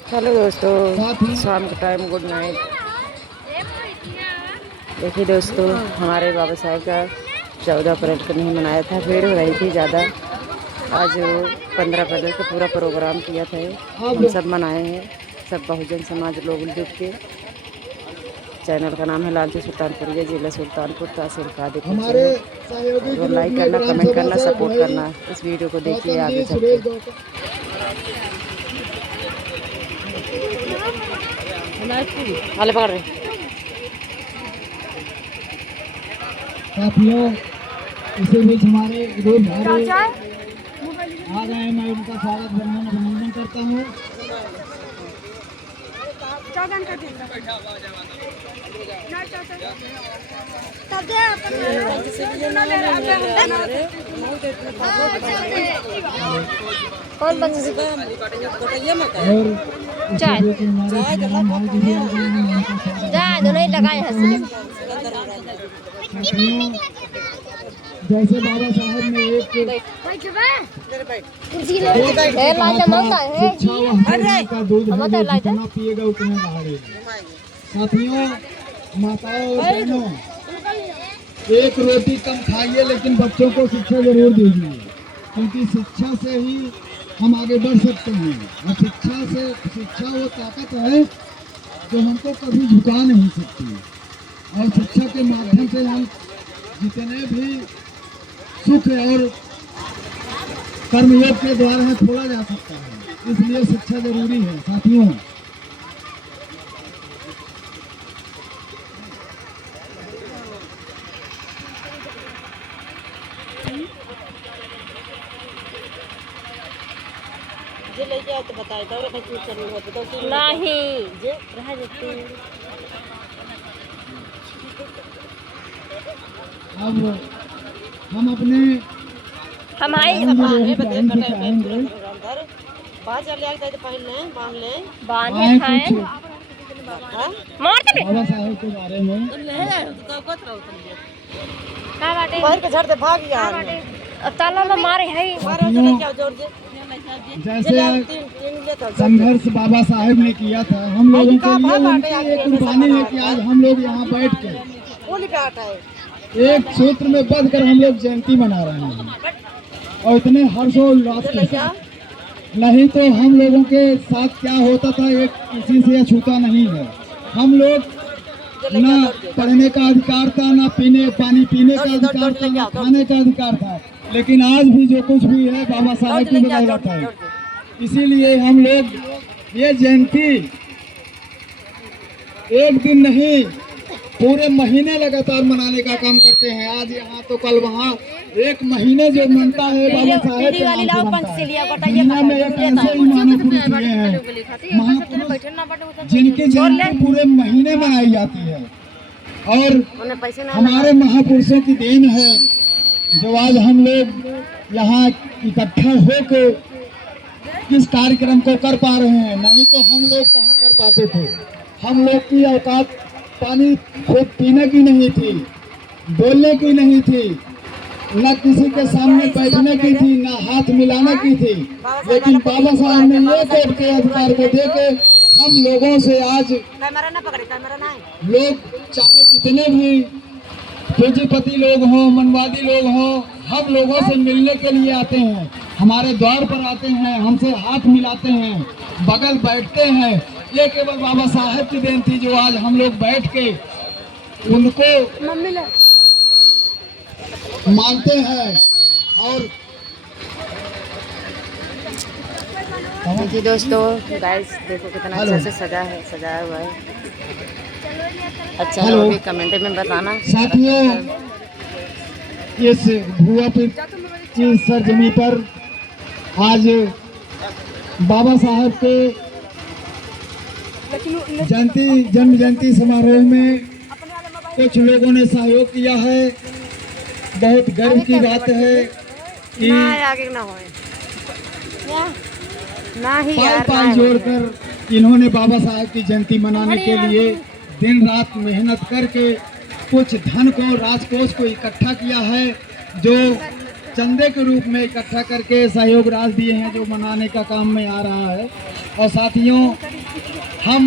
Hello दोस्तों, शाम का टाइम, गुड नाइट। देखिए दोस्तों, हमारे बाबा साहब का 14 अप्रैल को नहीं मनाया था, भीड़ हो रही थी ज़्यादा। आज 15 अप्रैल का पूरा प्रोग्राम किया था, हम सब मनाए हैं, सब बहुजन समाज लोग जुट के। चैनल का नाम है लालची सुल्तानपुर, जिला सुल्तानपुर, तहसील कादिर। और लाइक करना, कमेंट करना, सपोर्ट करना। इस वीडियो को देखिए आगे चल के। हाले पकड़ रहे साथियों, इसी बीच हमारे विरोध भाई आ गए हैं। मैं उनका स्वागत अभिनंदन करता हूँ। नहीं लगाए जैसे बाबा साहब ने एक जितना पिएगा उतना बढ़ेगा। साथियों, माताओं और बहनों, एक रोटी कम खाइए लेकिन बच्चों को शिक्षा जरूर दीजिए, क्योंकि शिक्षा से ही हम आगे बढ़ सकते हैं। और शिक्षा वो ताकत है जो हमको कभी झुका नहीं सकती। और शिक्षा के माध्यम से हम जितने भी सुख और कर्मयोग के द्वारा है खोला जा सकता है, इसलिए शिक्षा जरूरी है। साथियों, तो बताए तो नहीं रह जाती। अब हम अपने बाबा साहेब के बारे में ताला मारे है। जैसे संघर्ष बाबा साहेब ने किया था, हम लोगों के लिए उनकी एक कुर्बानी है कि आज हम लोग यहाँ बैठ के एक सूत्र में बंध कर हम लोग जयंती मना रहे हैं, और इतने हर्षोल्लास के साथ। नहीं तो हम लोगों के साथ क्या होता था, एक किसी से छूता नहीं है। हम लोग ना पढ़ने का अधिकार था, ना पानी पीने का अधिकार था, ना खाने का अधिकार था, लेकिन आज भी जो कुछ भी है बाबा साहब की बदौलत है। इसीलिए हम लोग ये जयंती एक दिन नहीं, पूरे महीने लगातार मनाने का काम करते हैं। आज यहाँ तो कल वहाँ, एक महीने जो मनता है बाबा साहेब के नाम से बनता है। दुनिया में एक ऐसे महापुरुष हुए हैं, महापुरुष जिनकी जयंती पूरे महीने मनाई जाती है। और हमारे महापुरुषों की देन है जो आज हम लोग यहाँ इकट्ठा होकर इस कार्यक्रम को कर पा रहे हैं। नहीं तो हम लोग कहाँ कर पाते थे। हम लोग की औकात पानी खुद पीने की नहीं थी, बोलने की नहीं थी, न किसी के सामने बैठने की थी, न हाथ मिलाने की थी। लेकिन बाबा साहब ने ये कोर्ट के अधिकार को देके हम लोगों से आज लोग चाहे कितने भी पूंजीपति लोग हों, मनवादी लोग हों, हम लोगों से मिलने के लिए आते हैं, हमारे द्वार पर आते हैं, हमसे हाथ मिलाते हैं, बगल बैठते हैं। ये केवल बाबा साहब की देन थी जो आज हम लोग बैठ के उनको मानते हैं। और देखिए दोस्तों, गाइस देखो कितना अच्छा से सजाया हुआ है। अच्छा है, भी कमेंट में बताना। साथियों, इस भुआपुर की सरजमी पर आज बाबा साहब के जन्म जयंती समारोह में कुछ लोगों ने सहयोग किया है। बहुत गर्व की बात है कि पाँव जोड़कर इन्होंने बाबा साहब की जयंती मनाने के लिए दिन रात मेहनत करके कुछ धन को, राजकोष को इकट्ठा किया है, जो चंदे के रूप में इकट्ठा करके सहयोग राशि दिए हैं, जो मनाने का काम में आ रहा है। और साथियों, हम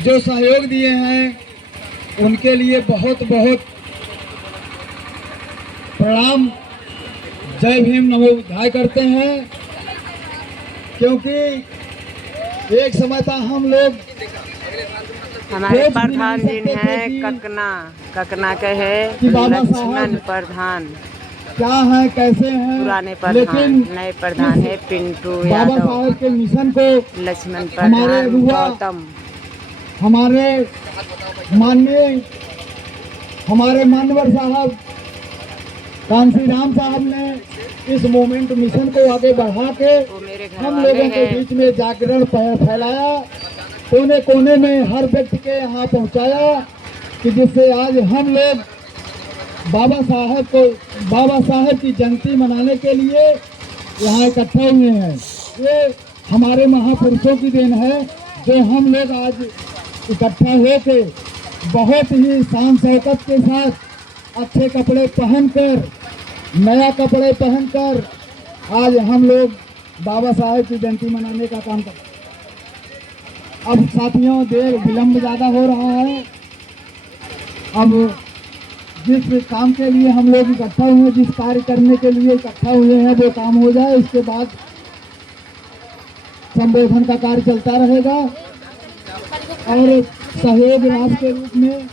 जो सहयोग दिए हैं उनके लिए बहुत बहुत प्रणाम, जय भीम नमो बुद्धाय करते हैं, क्योंकि एक समय था हम लोग हमारे प्रधान जी हैं ककना के है लक्ष्मण प्रधान, क्या है कैसे हैं, पुराने प्रधान, लेकिन नए प्रधान है पिंटू बाबा यादव, साहब के मिशन को लक्ष्मण हमारे प्रधान, युवा गौतम, हमारे मानवर साहब कांसी राम साहब ने इस मोमेंट मिशन को आगे बढ़ा के वो मेरे घर हम वाले लोगों के हैं। बीच में जागरण फैलाया, कोने कोने में हर व्यक्ति के यहाँ पहुँचाया, कि जिससे आज हम लोग बाबा साहब की जयंती मनाने के लिए यहाँ इकट्ठे हुए हैं। ये हमारे महापुरुषों की देन है, जो हम लोग आज इकट्ठा होके बहुत ही शान शौकत के साथ अच्छे कपड़े पहनकर, नया कपड़े पहनकर आज हम लोग बाबा साहब की जयंती मनाने का काम करते हैं। अब साथियों, देर विलम्ब ज़्यादा हो रहा है। अब जिस काम के लिए हम लोग इकट्ठा हुए, जिस कार्य करने के लिए इकट्ठा हुए हैं, वो काम हो जाए, इसके बाद संबोधन का कार्य चलता रहेगा। और सहयोग राशि के रूप में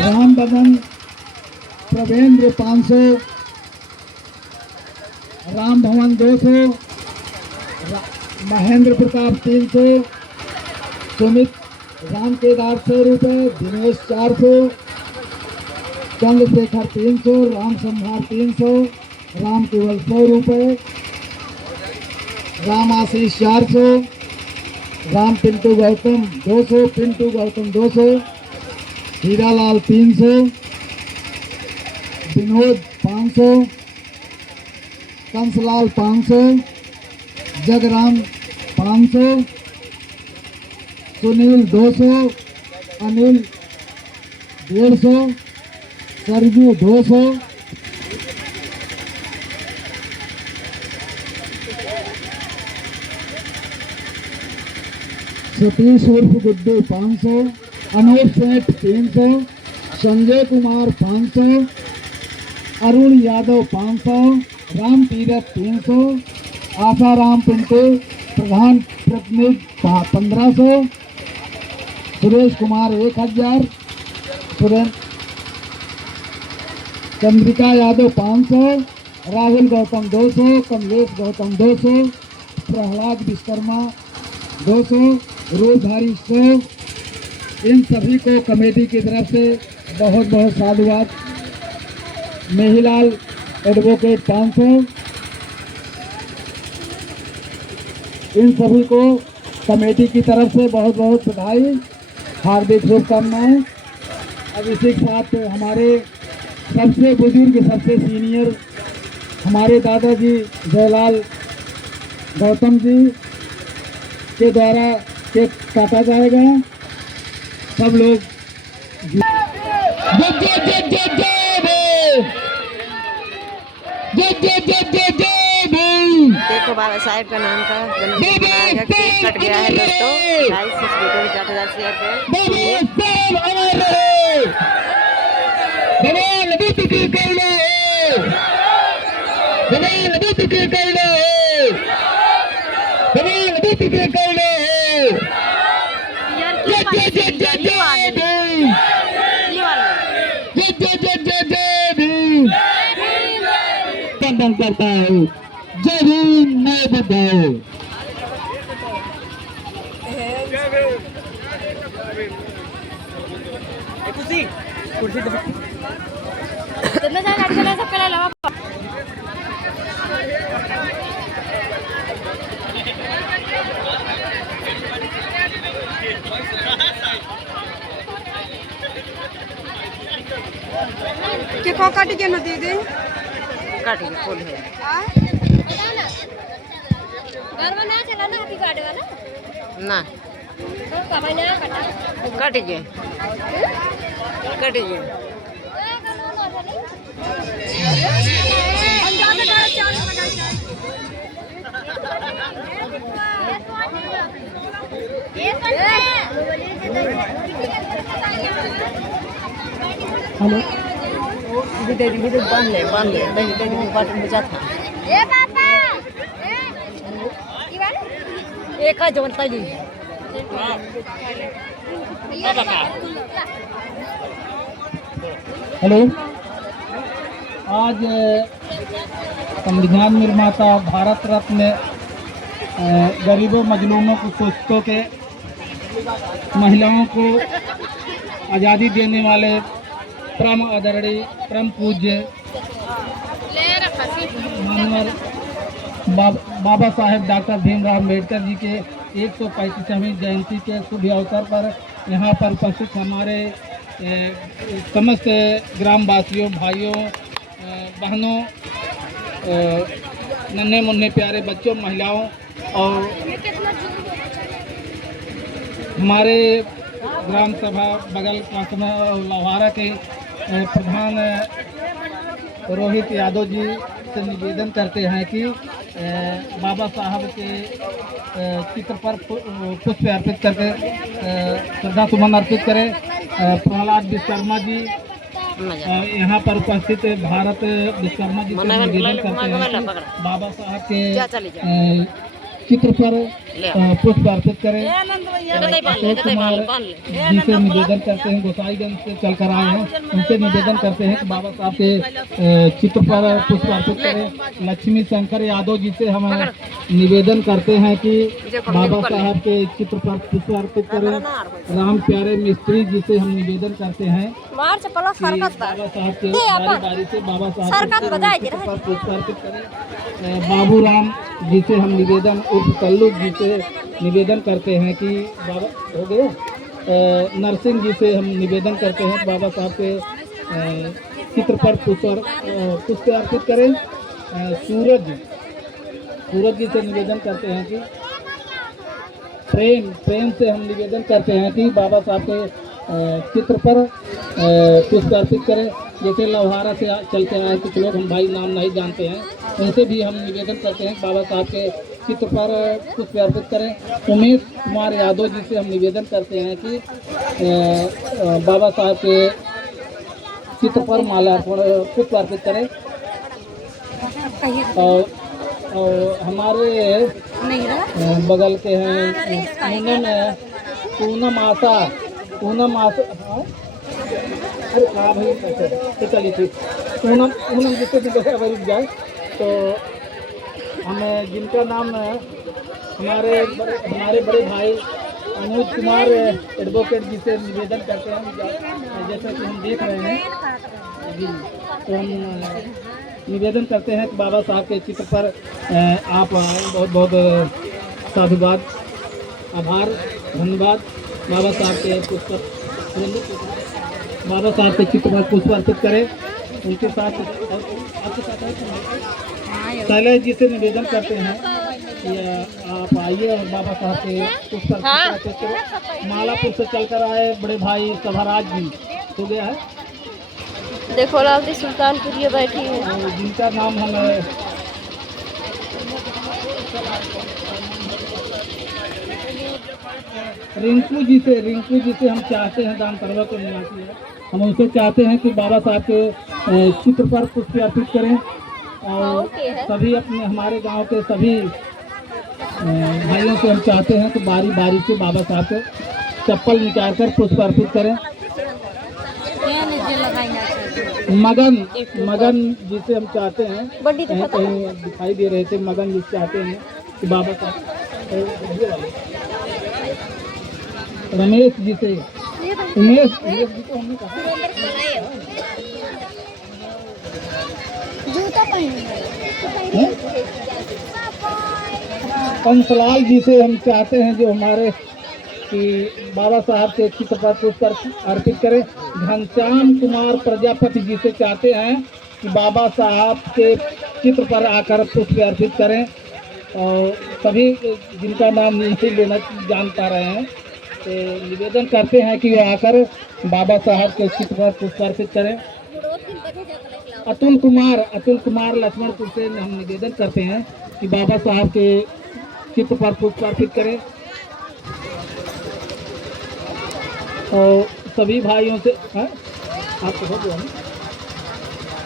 राम बदन प्रवेंद्र 500, राम भवन 200, महेंद्र प्रताप 300, सुमित राम केदार 100 रुपये, दिनेश 400, चंद्रशेखर 300, राम संभार 300, राम केवल 100 रुपये, राम आशीष 400, राम पिंटू गौतम 200, पिंटू गौतम 200, हीरालाल 300, विनोद 500, कंसलाल 500, जगराम 500, सुनील 200, अनिल 150, सरजू 200, सतीश उर्फ गुड्डू 500, अनूप सेठ 300, संजय कुमार 500, अरुण यादव 500, राम तीरथ 300, आसाराम पिंटू प्रधान प्रतिनिधि 1500, सुरेश कुमार 1000, चंद्रिका यादव 500, राहुल गौतम 200, कमलेश गौतम 200, प्रहलाद विश्वकर्मा 200, रूपधारी 100। इन सभी को कमेटी की तरफ से बहुत बहुत साधुवाद। मेहीलाल एडवोकेट 500। इन सभी को कमेटी की तरफ से बहुत बहुत बधाई, हार्दिक शुभकामनाएं। अब इसी के साथ हमारे सबसे बुजुर्ग, सबसे सीनियर हमारे दादाजी जयलाल गौतम जी के द्वारा केक काटा जाएगा। सब लोग देखो बाबा साहेब का नाम का जन्मदिन मनाया गया, केक कट गया है दोस्तों। गाइस इस वीडियो में ज़्यादा शेयर करता हूँ। जय भीम नमो बुद्धाय। के को काटी के न दे दे काट के फूल है घर में ना चला ना हैप्पी बर्थडे वाला ना कटिए कटिए हेलो बांध ले बटन बजा था एक जोड़ता जी हेलो, आज संविधान निर्माता भारत रत्न गरीबों मजलूमों को शोषितों के महिलाओं को आज़ादी देने वाले परम आदरणीय परम पूज्य मानवर बाबा साहेब डॉक्टर भीमराव अम्बेडकर जी के 135वीं जयंती के शुभ अवसर पर यहाँ पर उपस्थित हमारे समस्त ग्रामवासियों, भाइयों, बहनों, नन्हे मुन्ने प्यारे बच्चों, महिलाओं और हमारे ग्राम सभा बगल पास में लौहारा के प्रधान रोहित यादव जी से निवेदन करते हैं कि बाबा साहब के चित्र पर पुष्प अर्पित करके श्रद्धा सुमन अर्पित करें। प्रहलाद विश्वकर्मा जी यहाँ पर उपस्थित भारत विश्वकर्मा जी से निवेदन करते हैं कि बाबा साहब के चित्र पर पुष्प अर्पित करें। अशोक कुमार जी से निवेदन करते हैं, गोसाईगंज से चलकर आए हैं, उनसे निवेदन करते हैं कि बाबा साहब के चित्र पर पुष्प अर्पित करें। लक्ष्मी शंकर यादव जी से हम निवेदन करते हैं कि बाबा साहब के चित्र पर पुष्प अर्पित करें। राम प्यारे मिस्त्री जी से हम निवेदन करते हैं कि बाबा साहब के बारी से बाबा साहब के चित्र पर पुष्प अर्पित करें। बाबू राम जी से हम निवेदन उर्फ कल्लू जी से निवेदन करते हैं कि बाबा हो गए। नरसिंह जी से हम निवेदन करते हैं बाबा साहब के चित्र पर पुष्प अर्पित करें। सूरज जी से निवेदन करते हैं कि प्रेम से हम निवेदन करते हैं कि बाबा साहब के चित्र पर पुष्प अर्पित करें। जैसे लौहारा से चल के आए कुछ लोग, हम भाई नाम नहीं जानते हैं, उनसे भी हम निवेदन करते हैं बाबा साहब के चित्र पर पुष्प अर्पित करें। उमेश कुमार यादव जी से हम निवेदन करते हैं कि बाबा साहब के चित्र पर माला पुष्प अर्पित करें। और हमारे बगल के हैं पूनम आशा अरे कहाँ भाई कैसे चली थी पूनम जिससे रुक जाए तो हमें जिनका नाम हमारे बड़े भाई अनुज कुमार एडवोकेट जी से निवेदन करते हैं। जैसा कि हम देख रहे हैं जी, तो हम निवेदन करते हैं कि बाबा साहब के चित्र पर आप आए। बहुत बहुत साधुवाद, आभार, धन्यवाद। बाबा साहब के बाबा साहब के चित्र पर पुष्प अर्पित करें। उनके साथ आपके साथ शैलेश जी से निवेदन करते हैं कि आप आइए और बाबा साहब के पुष्प अर्पित करें। मालापुर से चलकर आए बड़े भाई सभाराज जी हो गया है, देखो लाउदी सुल्तानपुर ये बैठी है, जिनका नाम हम रिंकू जी से हम चाहते हैं, दान करवा के निवासी है, हम उनसे चाहते हैं कि बाबा साहब के चित्र पर पुष्प अर्पित करें। और सभी अपने हमारे गांव के सभी भाइयों से हम चाहते हैं कि बारी बारी से बाबा साहब के चप्पल निकाल कर पुष्प अर्पित करें। मगन जिसे हम चाहते हैं, कहीं दिखाई दे रहे थे, मगन जी चाहते हैं कि बाबा साहब रमेश जी से उमेश जी को हमने कहा कंसलाल जी से हम चाहते हैं जो हमारे कि बाबा साहब के चित्र पर पुष्प अर्पित करें। घनश्याम कुमार प्रजापति जी से चाहते हैं कि बाबा साहब के चित्र पर आकर पुष्प अर्पित करें। और सभी जिनका नाम नहीं लेना जान पा रहे हैं निवेदन करते हैं कि वो आकर बाबा साहब के चित्र पर पुष्पार्पित करें। अतुल कुमार लक्ष्मणपुर से हम निवेदन करते हैं कि बाबा साहब के चित्र पर पुष्पार्पित करें। और सभी भाइयों से आपको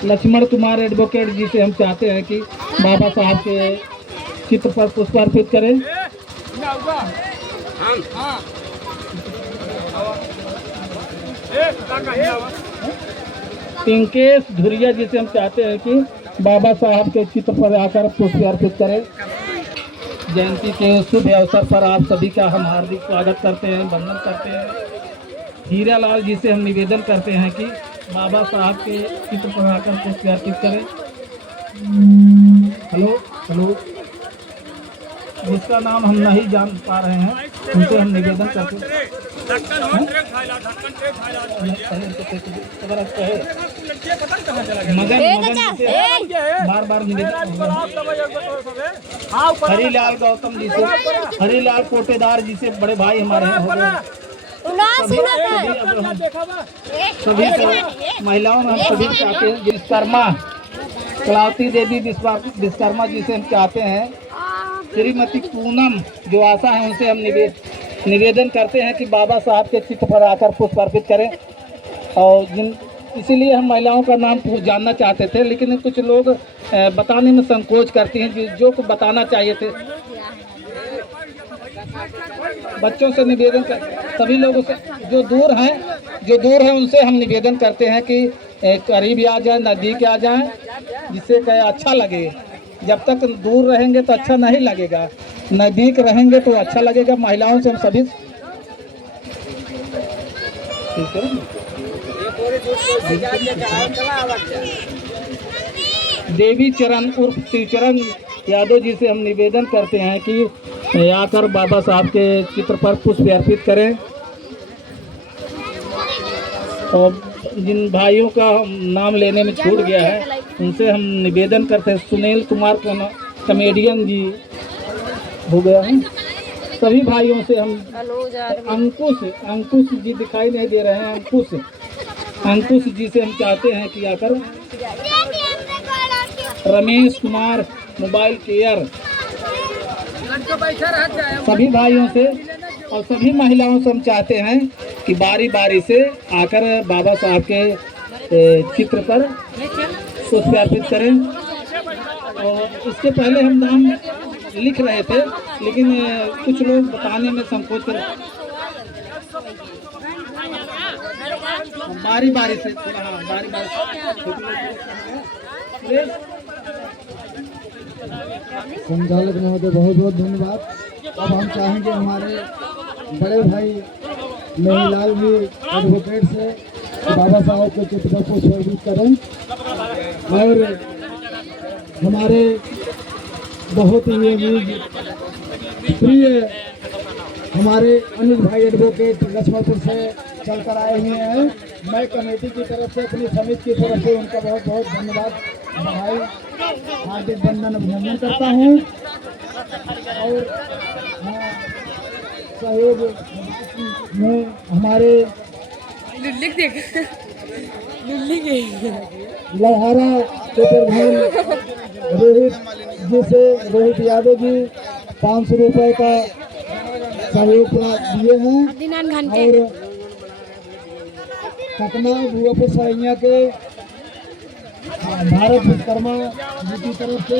लक्ष्मण कुमार एडवोकेट जी से हम चाहते हैं कि बाबा साहब के चित्र पर पुष्पार्पित करें। पिंकेश धुरिया जी से हम चाहते हैं कि बाबा साहब के चित्र पर आकर पुष्पार्पित करें। जयंती के शुभ अवसर पर आप सभी का हम हार्दिक स्वागत करते हैं, वंदन करते हैं। हीरालाल जी से हम निवेदन करते हैं कि बाबा साहब के चित्र पर आकर पुष्पार्पित करें। हेलो जिसका नाम हम नहीं जान पा रहे हैं उनसे हम निवेदन करते हैं। बार निवेदन हरीलाल गौतम जी से, हरीलाल कोटेदार जी से बड़े भाई हमारे हैं। सभी महिलाओं में हम सभी चाहते हैं। विश्वकर्मा कलावती देवी विश्वकर्मा जी से हम चाहते हैं। श्रीमती पूनम जो आशा है उनसे हम निवेदन करते हैं कि बाबा साहब के चित्र पर आकर पुष्पार्पित करें। और इसीलिए हम महिलाओं का नाम जानना चाहते थे, लेकिन कुछ लोग बताने में संकोच करती हैं जो कुछ बताना चाहिए थे। बच्चों से निवेदन कर, सभी लोगों से जो दूर हैं उनसे हम निवेदन करते हैं कि करीब आ जाए, नज़दीक आ जाएं, जिससे कि अच्छा लगे। जब तक दूर रहेंगे तो अच्छा नहीं लगेगा, नज़दीक रहेंगे तो अच्छा लगेगा। महिलाओं से हम सभी ठीक है। देवी चरण उर्फ शिवचरण यादव जी से हम निवेदन करते हैं कि आकर बाबा साहब के चित्र पर पुष्प अर्पित करें। और जिन भाइयों का नाम लेने में छूट गया है उनसे हम निवेदन करते हैं। सुनील कुमार कॉमेडियन जी हो गया है। सभी भाइयों से हम अंकुश जी दिखाई नहीं दे रहे हैं। अंकुश जी से हम चाहते हैं कि आकर। रमेश कुमार मोबाइल केयर, सभी भाइयों से और सभी महिलाओं से हम चाहते हैं कि बारी बारी से आकर बाबा साहब के चित्र पर पुष्प अर्पित करें। और इसके पहले हम नाम लिख रहे थे, लेकिन कुछ लोग बताने में संकोच कर बारी बारी से संचालक महोदय बहुत बहुत धन्यवाद। अब हम चाहेंगे हमारे बड़े भाई मेहलाल जी एडवोकेट से बाबा साहब के चित्र पर पुष्प अर्पित करें। और हमारे बहुत ही प्रिय हमारे अनिल भाई एडवोकेट लक्ष्मणपुर से चलकर आए हुए हैं। मैं कमेटी की तरफ से, अपनी समिति की तरफ से उनका बहुत बहुत धन्यवाद भाई हार्दिक वंदन अभिनंदन करता हूँ। और सहयोग में हमारे लहारा के प्रधान रोहित यादव जी 500 रुपये का सहयोग दिए हैं। और सतना भुआपुर सैया के भारत विश्वकर्मा जी की तरफ से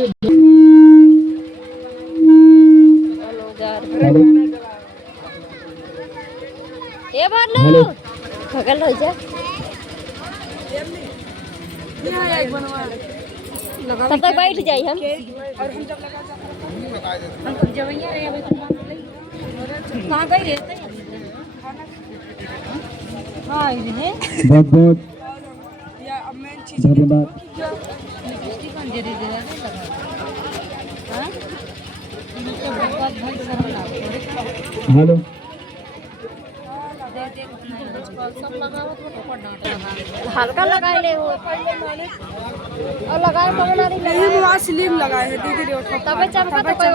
भगल हो जा तब तक बैठ जाए हम। बहुत बहुत धन्यवाद। हेलो हल्का लगाए ले वो और लगाए तो बना रही नहीं, वहाँ स्लिम लगाए हैं दीदी रे। तब चमका तो कोई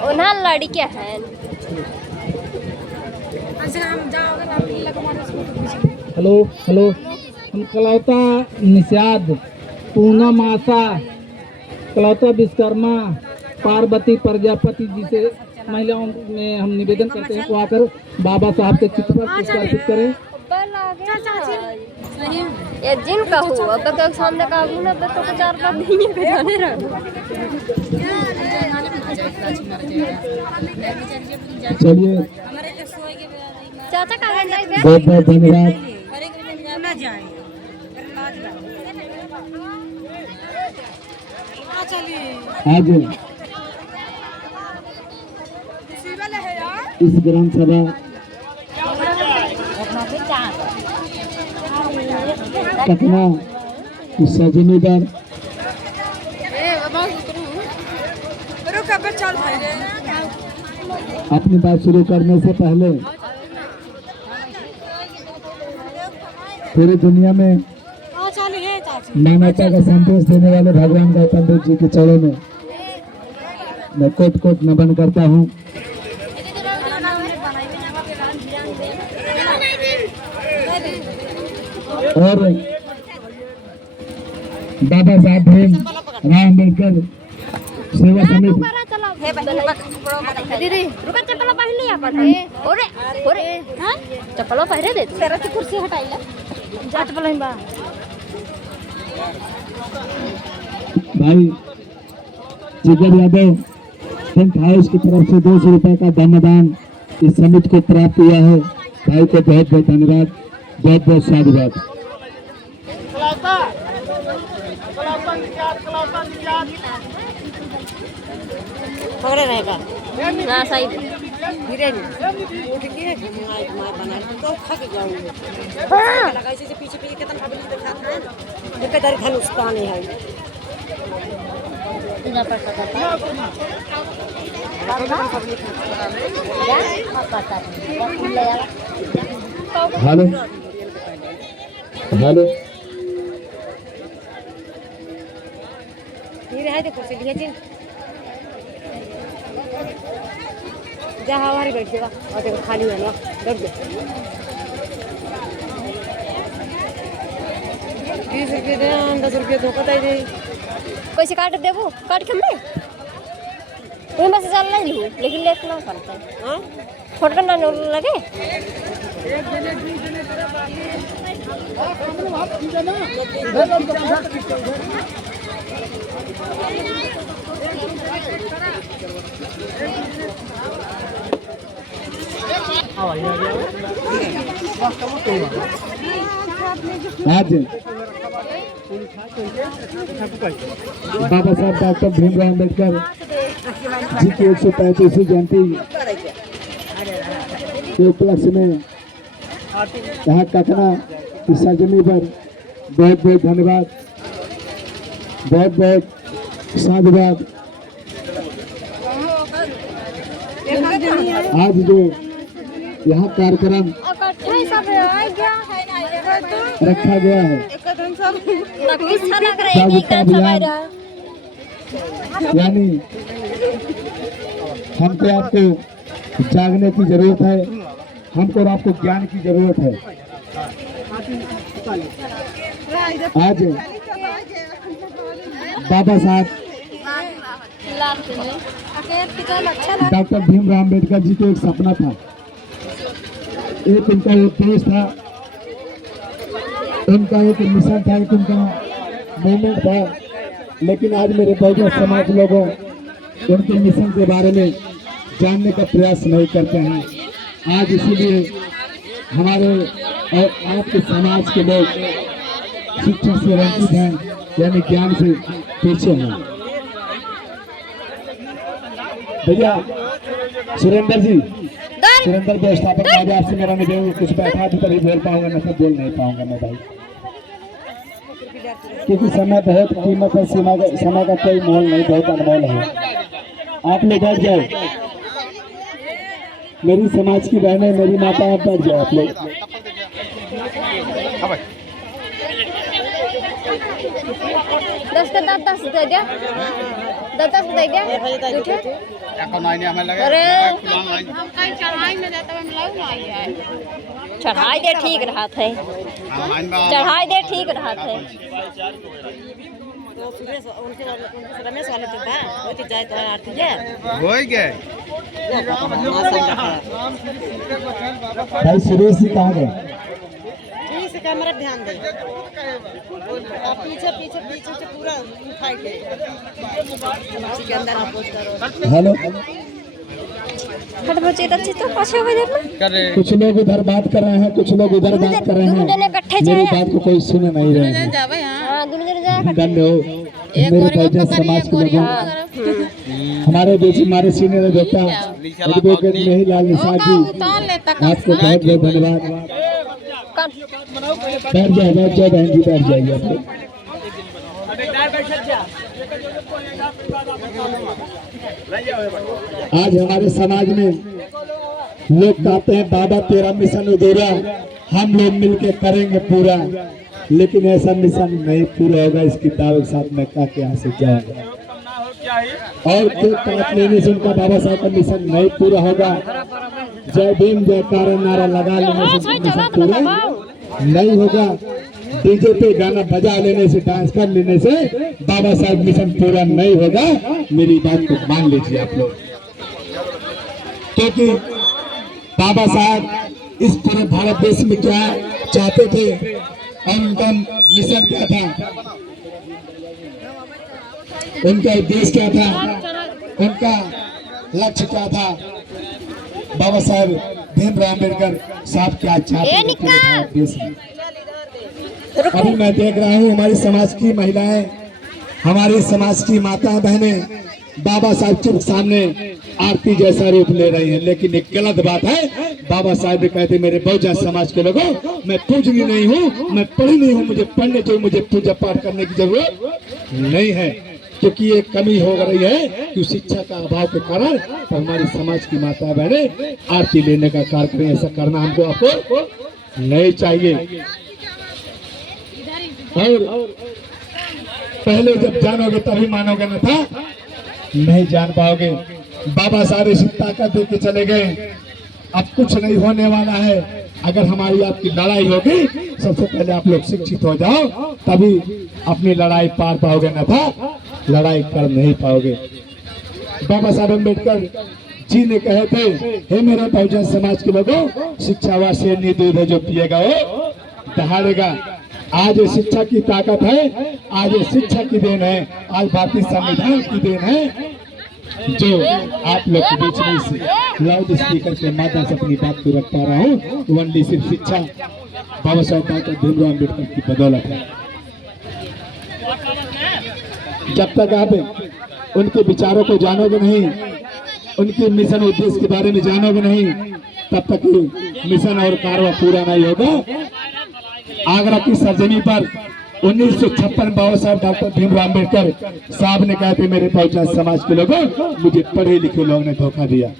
उन्हें लड़के हैं हेलो हेलो, हम कलौता निषाद, पूनम आशा, कलौता विश्वकर्मा, पार्वती प्रजापति जी से महिलाओं में हम निवेदन करते हैं को आकर बाबा साहब के चित्र पर पुष्प अर्पित करें। ये जिन का हुआ तो सामने का ना तो 4-5 दिन के जाने रहा चलिए, चाचा का बहुत बहुत धन्यवाद। आज इस ग्राम सभा पटना सजनी पर अपनी बात शुरू करने से पहले पूरी दुनिया में मानवता का संदेश देने वाले भगवान गौतम बुद्ध जी के चरणों में मैं कोट कोट नमन करता हूँ। और बाबा साहब भीमराव अम्बेडकर सेवा समिति दीदी रुका चप्पल पहन लिया अपन ओरे ओरे हां चप्पल पहरे दे तेरा की कुर्सी हटाइला जा चप्पल बा भाई जिगर यादव टेंट हाउस की तरफ से 200 रुपए का धन्यदान इस समिति को प्राप्त हुआ है। भाई को बहुत बहुत धन्यवाद, बहुत बहुत साधुवाद। पकड़े रहेगा ना सही गिरे नहीं उठ के माय बना तो खा के जाऊंगे लगा इसे पीछे पीछे कितना खबली दिखा था ये पे दर धनुष्पान है ना पर पता हेलो हेलो, ये रहा देखो चलिए जी जा हमारी बैठ जाएगा और देखो खाली है ना बैठ जा 20 रुपये दे 10 रुपये धोखा दे दे कैसे काट देबो काट के मैं कोई में से चल नहीं लूं लेकिन लेट ना करता हां फोटो ना लगे आज बाबा साहब डॉक्टर भीमराव अम्बेडकर जी की 135वीं जयंती के उपलक्ष्य में यहाँ कखना की सरजमी पर बहुत बहुत धन्यवाद, बहुत बहुत साधुवाद। आज जो यहाँ कार्यक्रम रखा गया है जागरूकता अभियान, यानी हमको आपको जागने की जरूरत है, हमको और आपको ज्ञान की जरूरत है। आज बाबा साहब डॉक्टर भीमराव अम्बेडकर जी को एक सपना था, एक उनका उद्देश्य था, उनका एक मिशन था, एक उनका मूवमेंट था। लेकिन आज मेरे बहुजन समाज लोगों उनके मिशन के बारे में जानने का प्रयास नहीं करते हैं। आज इसीलिए हमारे और आपके समाज के लोग शिक्षा से वंचित हैं, यानी ज्ञान से पीछे हैं। भैया सुरेंद्र जी, सुरेंद्र व्यवस्थापक राजा, आपसे मेरा निवेदन, कुछ बैठा तो तभी बोल पाऊंगा, मैं सब बोल नहीं पाऊंगा मैं भाई, क्योंकि समय बहुत कीमत है, समय का कोई मोल नहीं, बहुत अनमोल है। आप लोग बैठ जाओ। मेरी समाज की बहनें, मेरी माता, आप बैठ जाओ आप लोग। दस के दस दे दिया, दस दे दिया। अरे चढ़ाई दे ठीक रहा था, चढ़ाई दे ठीक रहा था। रमेश वाले तो था वो तो जाए तो आरती है हो गए भाई सुरेश जी कहाँ गए? इस कैमरा ध्यान दे पीछे पीछे पीछे से पूरा उठाई के के अंदर आप पोस्ट करो। हेलो, हट बच्चे अच्छी तो पाछे हो गए कुछ लोग उधर बात कर रहे हैं, कुछ लोग उधर बात कर रहे हैं, मेरी बात को कोई सुन नहीं रहे हैं। हां दोनों जने जाए। धन्य हो मेरे बहुजन समाज के लोगों, हमारे बीच हमारे सीनियर नेता एडवोकेट मेहीलाल निषाद जी, आपको बहुत बहुत धन्यवाद। बैठ जाओ बहन जी, बैठ जाइए आप लोग। आज हमारे समाज में लोग कहते हैं बाबा तेरा मिशन अधूरा, हम लोग मिलके करेंगे पूरा, लेकिन ऐसा मिशन नहीं पूरा होगा। इस किताब के साथ मैं क्या क्या से जाऊंगा और काट लेने से उनका बाबा साहब का मिशन नहीं पूरा होगा। जय भीम जयकार नारा लगा लेने से मिशन पूरा नहीं होगा। डीजे पे गाना बजा लेने से, डांस कर लेने से बाबा साहब मिशन पूरा नहीं होगा। मेरी बात को मान लीजिए आप लोग, क्योंकि बाबा साहब इस पूरे भारत देश में क्या चाहते थे और उनका मिशन क्या था, उनका उद्देश्य क्या था, उनका लक्ष्य क्या था। बाबा साहब भीमराव अम्बेडकर साहब क्या चाहते थे भारत देश में। अभी मैं देख रहा हूँ हमारी समाज की महिलाएं, हमारी समाज की माता बहनें बाबा साहब के सामने आरती जैसा रूप ले रही हैं, लेकिन एक गलत बात है। बाबा साहब कहते मेरे बहुजन समाज के लोगों, मैं पूजनी नहीं हूँ, मैं पढ़ी नहीं हूँ, मुझे पढ़ने चाहिए, मुझे पूजा पाठ करने की जरूरत नहीं है, क्योंकि ये कमी हो रही है कि शिक्षा का अभाव के कारण तो हमारी समाज की माता बहनें आरती लेने का कार्य करें। ऐसा करना हमको आपको नहीं चाहिए। और पहले जब जानोगे तभी मानोगे, न था नहीं जान पाओगे। बाबा साहब इसी ताकत दे के चले गए, अब कुछ नहीं होने वाला है। अगर हमारी आपकी लड़ाई होगी, सबसे पहले आप लोग शिक्षित हो जाओ, तभी अपनी लड़ाई पार पाओगे, न था लड़ाई कर नहीं पाओगे। बाबा साहब अम्बेडकर जी ने कहे थे, हे मेरे बहुजन समाज के लोगों, शिक्षा व शेरनी दूध है जो पिएगा वो दहाड़ेगा। आज शिक्षा की ताकत है, आज शिक्षा की देन है, आज भारतीय संविधान की देन है, जो आप लोग के बीच में लाउड स्पीकर के माध्यम से अपनी बात को रख पा रहा हूँ। ओनली सिर्फ शिक्षा बाबा साहब डॉक्टर भीमराव अम्बेडकर की बदौलत है। जब तक आप उनके विचारों को जानोगे नहीं, उनके मिशन उद्देश्य के बारे में जानोगे नहीं, तब तक मिशन और कार्य पूरा नहीं होगा। आगरा की सरजमी पर 1956 बाबा साहब डॉक्टर भीमराव अम्बेडकर साहब ने कहा थे, मेरे बहुजन समाज के लोगों, मुझे पढ़े लिखे लोगों ने धोखा दिया,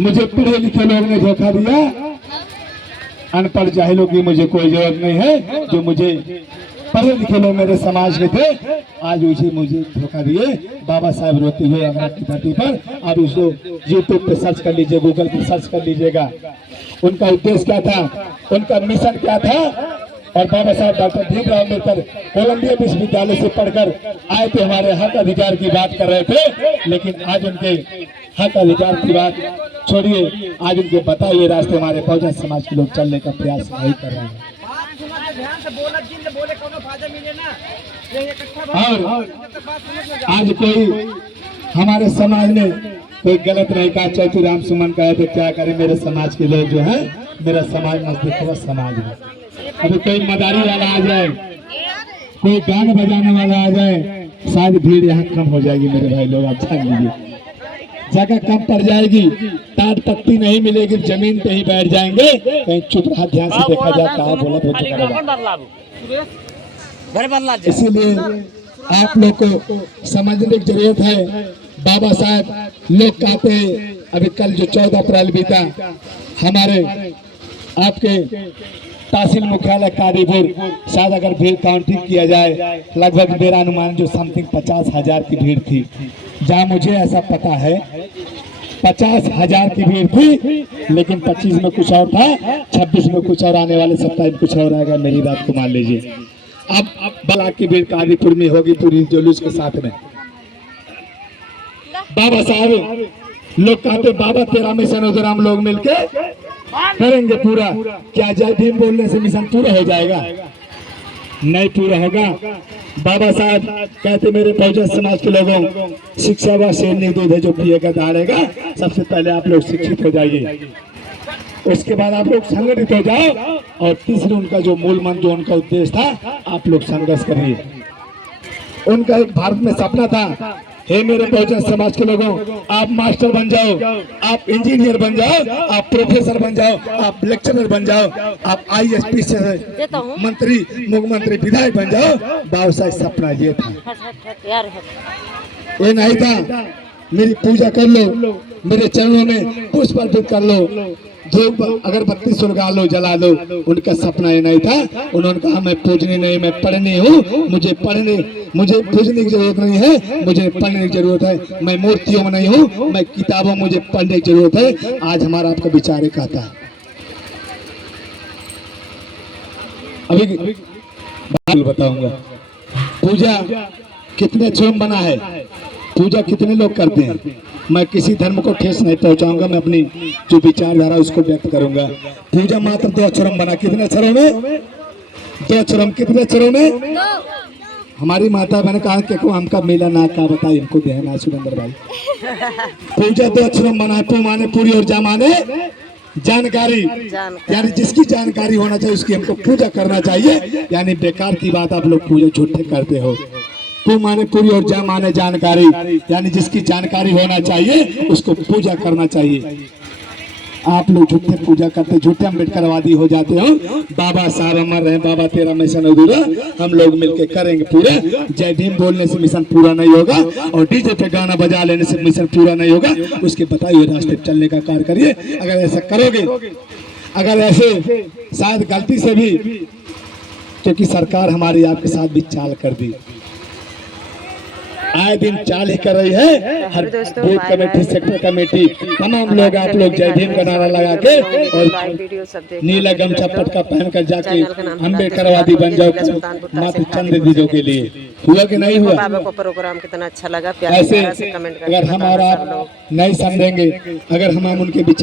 मुझे पढ़े लिखे लोगों ने धोखा दिया, अनपढ़ जाहिलों की मुझे कोई जरूरत नहीं है। जो मुझे पढ़े लिखे लोग मेरे समाज के थे, आज उसे मुझे धोखा दिए। बाबा साहब रोते हुए आगरा की धरती पर। आप उसको यूट्यूब पे सर्च कर लीजिए, गूगल पे सर्च कर लीजिएगा, उनका उद्देश्य क्या था, उनका मिशन क्या था। और बाबा साहब डॉक्टर भीमराव अम्बेडकर कोलंबिया विश्वविद्यालय से पढ़कर आए थे, हमारे हक अधिकार की बात कर रहे थे, लेकिन आज उनके हक अधिकार की बात छोड़िए, आज उनके बताए हुए रास्ते हमारे बहुजन समाज के लोग चलने का प्रयास नहीं कर रहे हैं। और आज कोई हमारे समाज ने कोई गलत नहीं कहा। चैतू राम सुमन कहे थे, क्या करें मेरे समाज के लोग जो है, मेरा समाज नजदीक समाज है। अभी कोई मदारी वाला आ जाए, कोई गाना बजाने वाला आ जाए, शायद भीड़ यहाँ कम हो जाएगी। मेरे भाई लोग आप जान लीजिए, जगह कम पड़ जाएगी, टाट पत्ती नहीं मिलेगी, जमीन पे ही बैठ जाएंगे। कहीं चुप रहा, ध्यान से देखा जाए कहा बोला तो। इसीलिए आप लोग को समझने की जरूरत है। बाबा साहब लोग कहते हैं, अभी कल जो 14 अप्रैल बीता, हमारे आपके तहसील मुख्यालय कादीपुर, शायद अगर भीड़ काउंटिंग किया जाए लगभग मेरा अनुमान जो समथिंग 50,000 की भीड़ थी। जहाँ मुझे ऐसा पता है 50,000 की भीड़ थी, लेकिन 25 में कुछ और था, 26 में कुछ और, आने वाले 27 में कुछ और आएगा। मेरी बात को मान लीजिए। अब बला की भीड़ कादीपुर में होगी पूरी जुलूस के साथ में। बाबा साहब लोग कहते बाबा तेरा मिशन उधर हम लोग मिलके करेंगे पूरा। क्या जय भीम बोलने से मिशन पूरा हो जाएगा? नहीं पूरा होगा। बाबा साहब कहते मेरे बहुजन समाज के लोगों, शिक्षा व शेर नहीं दूध है जो पिएगा दहाड़ेगा। सबसे पहले आप लोग शिक्षित हो जाइए, उसके बाद आप लोग संगठित हो जाओ, और तीसरे उनका जो मूल मंत्र, जो उनका उद्देश्य था, आप लोग संघर्ष करिए। उनका एक भारत में सपना था, हे मेरे बहुजन समाज के लोगों, आप मास्टर बन जाओ, आप इंजीनियर बन जाओ, आप प्रोफेसर बन जाओ, आप लेक्चरर बन जाओ, आप ISP से मंत्री, मुख्यमंत्री, विधायक बन जाओ। बाबा साहब सपना ये था, ये नहीं था मेरी पूजा कर लो, मेरे चरणों में पुष्प अर्पित कर लो, धूप अगरबत्ती सुलगा लो, जला लो। उनका सपना ये नहीं था। उन्होंने कहा मैं पूजनी नहीं, मैं पढ़नी हूँ, मुझे पूजने की जरूरत नहीं है, मुझे पढ़ने की जरूरत है। मैं मूर्तियों में नहीं हूँ, मैं किताबों, मुझे पढ़ने की जरूरत है। आज हमारा आपका विचार एक आता है। अभी बताऊंगा पूजा कितने अक्षरों में बना है, पूजा कितने लोग करते हैं। मैं किसी धर्म को ठेस नहीं पहुंचाऊंगा, मैं अपनी जो विचारधारा उसको व्यक्त करूंगा। पूजा मात्र 2 अक्षरों में बना। कितने अक्षरों में? 2 अक्षरों में। कितने अक्षरों में? हमारी माता बहन कहा कि हमका मेला ना का बताइए, इनको देना सुरेंद्र भाई। पूजा 2 अक्षरों में बना है। पू माने पूरी और जा माने जानकारी, यानी जिसकी जानकारी होना चाहिए उसकी हमको पूजा करना चाहिए। यानी बेकार की बात आप लोग पूजा झूठे करते हो। पू माने पूरी और जा माने जानकारी, यानी जिसकी जानकारी होना चाहिए उसको पूजा करना चाहिए। आप लोग झूठे पूजा करते, झूठे अम्बेडकरवादी हो जाते हो। बाबा साहब अमर रहे, बाबा तेरा मिशन अधूरा, हम लोग मिलके करेंगे पूरे। जय भीम बोलने से मिशन पूरा नहीं होगा, और डीजे पे गाना बजा लेने से मिशन पूरा नहीं होगा। उसके बताए हुए रास्ते चलने का कार्य करिए। अगर ऐसा करोगे, अगर ऐसे शायद गलती से भी, क्योंकि सरकार हमारी आपके साथ भी चाल कर दी, आए दिन चाल ही कर रही है। हर बूथ कमेटी, सेक्टर कमेटी, तमाम लोग, आप लोग जय भीम का नारा लगा के और नीला गमछा पटका पहन कर जाके अम्बेडकरवादी बन जाओ मात्र चंद दीदों के लिए। हुआ कि नहीं हुआ? बाबा को प्रोग्राम कितना अच्छा लगा, ऐसे अगर हम और आप नहीं समझेंगे, अगर हम उनके विचार